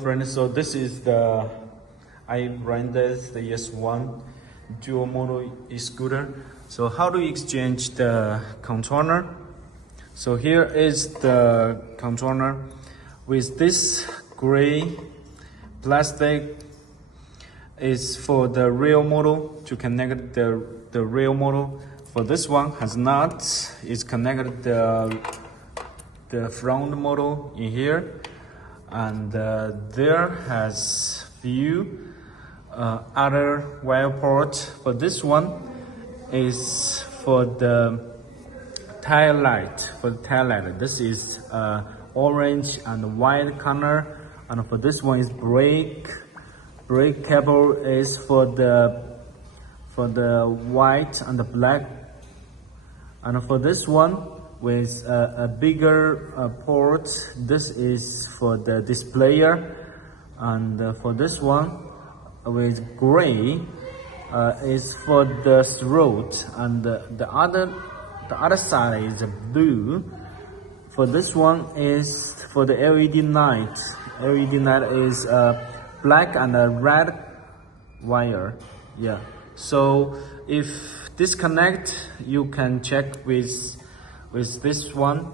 Friends, so this is the iENYRID, the ES1 dual model e-scooter. So how do you exchange the controller? So here is the controller with this gray plastic is for the real model to connect the real model. For this one has not, it's connected the front model in here. And there has few other wire ports. For this one is for the tail light. This is orange and white color, and for this one is brake cable is for the white and the black, and for this one with a bigger port, this is for the displayer, and for this one with gray is for the throat, and the other side is blue. For this one is for the LED light. LED light is black and a red wire. Yeah. So if disconnect, you can check with this one.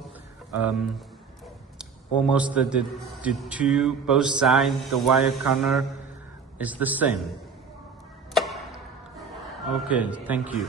Almost the two, both sides, the wire color is the same. Okay, thank you.